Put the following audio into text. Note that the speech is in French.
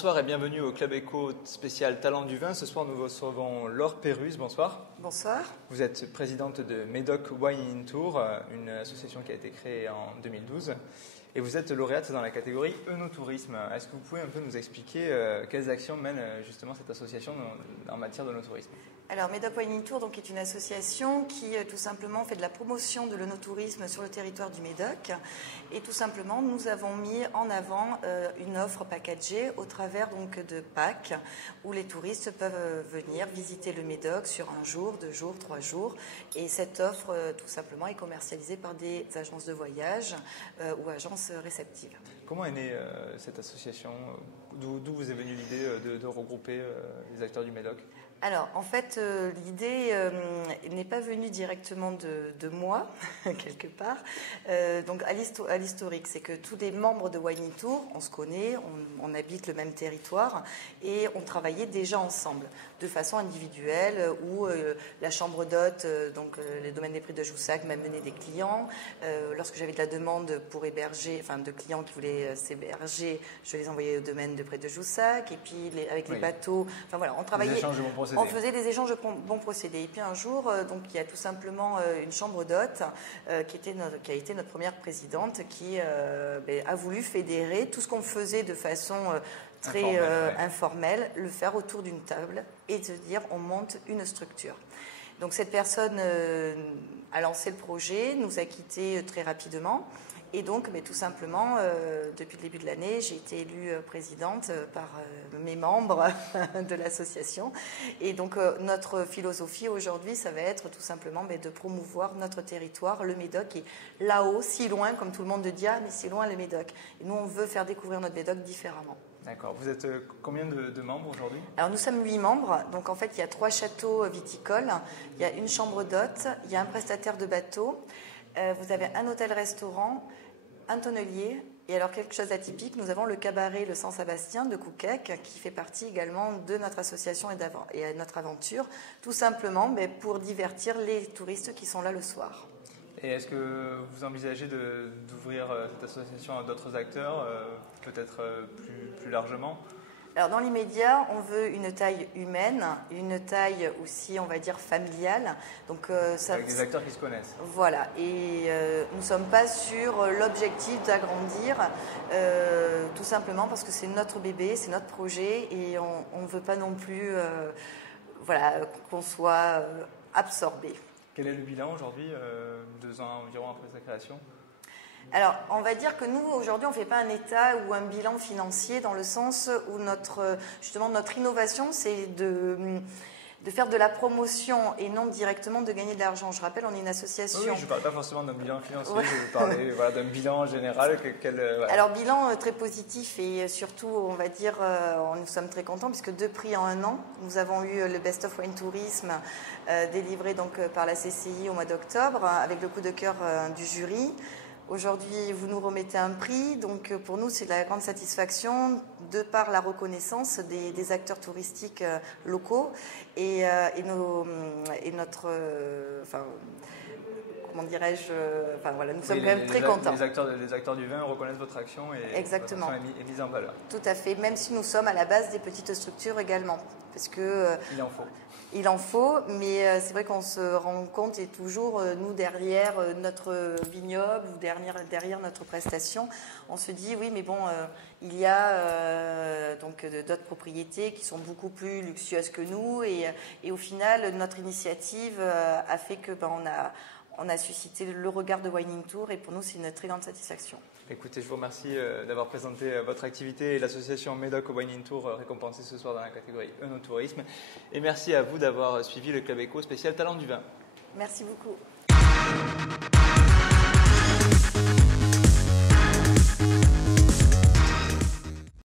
Bonsoir et bienvenue au Club Éco spécial Talent du vin. Ce soir, nous recevons Laure Pérus. Bonsoir. Bonsoir. Vous êtes présidente de Médoc Wine Tour, une association qui a été créée en 2012. Et vous êtes lauréate dans la catégorie œnotourisme. Est-ce que vous pouvez un peu nous expliquer quelles actions mène justement cette association en matière d'œnotourisme? Alors, Médoc Wine Tour donc, est une association qui tout simplement fait de la promotion de l'œnotourisme sur le territoire du Médoc. Et tout simplement, nous avons mis en avant une offre packagée au travers donc, de Pâques où les touristes peuvent venir visiter le Médoc sur 1 jour, 2 jours, 3 jours. Et cette offre, tout simplement, est commercialisée par des agences de voyage ou agences réceptives. Comment est née cette association? D'où vous est venue l'idée de regrouper les acteurs du Médoc? Alors, en fait, l'idée n'est pas venue directement de moi, quelque part. Donc, à l'historique, c'est que tous les membres de Wine Tour, on se connaît, on habite le même territoire et on travaillait déjà ensemble, de façon individuelle, où la chambre d'hôtes, donc les domaines des Prés de Joussac, m'amenait des clients. Lorsque j'avais de la demande pour héberger, enfin de clients qui voulaient s'héberger, je les envoyais au domaine de Prés de Joussac. Et puis, avec les bateaux, enfin voilà, on travaillait. On faisait des échanges de bons procédés. Et puis un jour, donc, il y a tout simplement une chambre d'hôtes qui a été notre première présidente qui a voulu fédérer tout ce qu'on faisait de façon très informelle, le faire autour d'une table et se dire on monte une structure. Donc cette personne a lancé le projet, nous a quittés très rapidement. Et donc, tout simplement, depuis le début de l'année, j'ai été élue présidente par mes membres de l'association. Et donc, notre philosophie aujourd'hui, ça va être tout simplement de promouvoir notre territoire, le Médoc, et là-haut, si loin, comme tout le monde le dit, mais si loin le Médoc. Et nous, on veut faire découvrir notre Médoc différemment. D'accord. Vous êtes combien de membres aujourd'hui? Alors, nous sommes 8 membres. Donc, en fait, il y a 3 châteaux viticoles, il y a une chambre d'hôtes, il y a un prestataire de bateau. Vous avez un hôtel-restaurant, un tonnelier, et alors quelque chose d'atypique, nous avons le cabaret Le Saint-Sébastien de Couquec qui fait partie également de notre association et notre aventure, tout simplement pour divertir les touristes qui sont là le soir. Et est-ce que vous envisagez d'ouvrir cette association à d'autres acteurs, peut-être plus largement? Alors dans l'immédiat, on veut une taille humaine, une taille aussi, on va dire, familiale. Donc, avec des acteurs qui se connaissent. Voilà, et nous ne sommes pas sur l'objectif d'agrandir, tout simplement parce que c'est notre bébé, c'est notre projet, et on ne veut pas non plus qu'on soit absorbé. Quel est le bilan aujourd'hui, 2 ans environ après sa création? Alors, on va dire que nous, aujourd'hui, on ne fait pas un état ou un bilan financier dans le sens où justement, notre innovation, c'est de faire de la promotion et non directement de gagner de l'argent. Je rappelle, on est une association. Oui, je ne parle pas forcément d'un bilan financier, je parlais d'un bilan général. Alors, bilan très positif et surtout, on va dire, nous sommes très contents puisque 2 prix en 1 an. Nous avons eu le Best of Wine Tourisme délivré donc, par la CCI au mois d'octobre avec le coup de cœur du jury. Aujourd'hui, vous nous remettez un prix, donc pour nous, c'est de la grande satisfaction de par la reconnaissance des acteurs touristiques locaux et notre, comment dirais-je, nous sommes quand même très contents. Les acteurs du vin reconnaissent votre action et exactement. Votre action est mise en valeur. Tout à fait, même si nous sommes à la base des petites structures également, parce que il en faut. Il en faut, mais c'est vrai qu'on se rend compte et toujours, nous, derrière notre vignoble ou derrière notre prestation, on se dit, oui, mais bon, il y a donc d'autres propriétés qui sont beaucoup plus luxueuses que nous et au final, notre initiative a fait que on a suscité le regard de Wine Tour et pour nous, c'est une très grande satisfaction. Écoutez, je vous remercie d'avoir présenté votre activité et l'association Médoc Wine Tour récompensée ce soir dans la catégorie œnotourisme. Et merci à vous d'avoir suivi le Club Éco spécial Talent du vin. Merci beaucoup.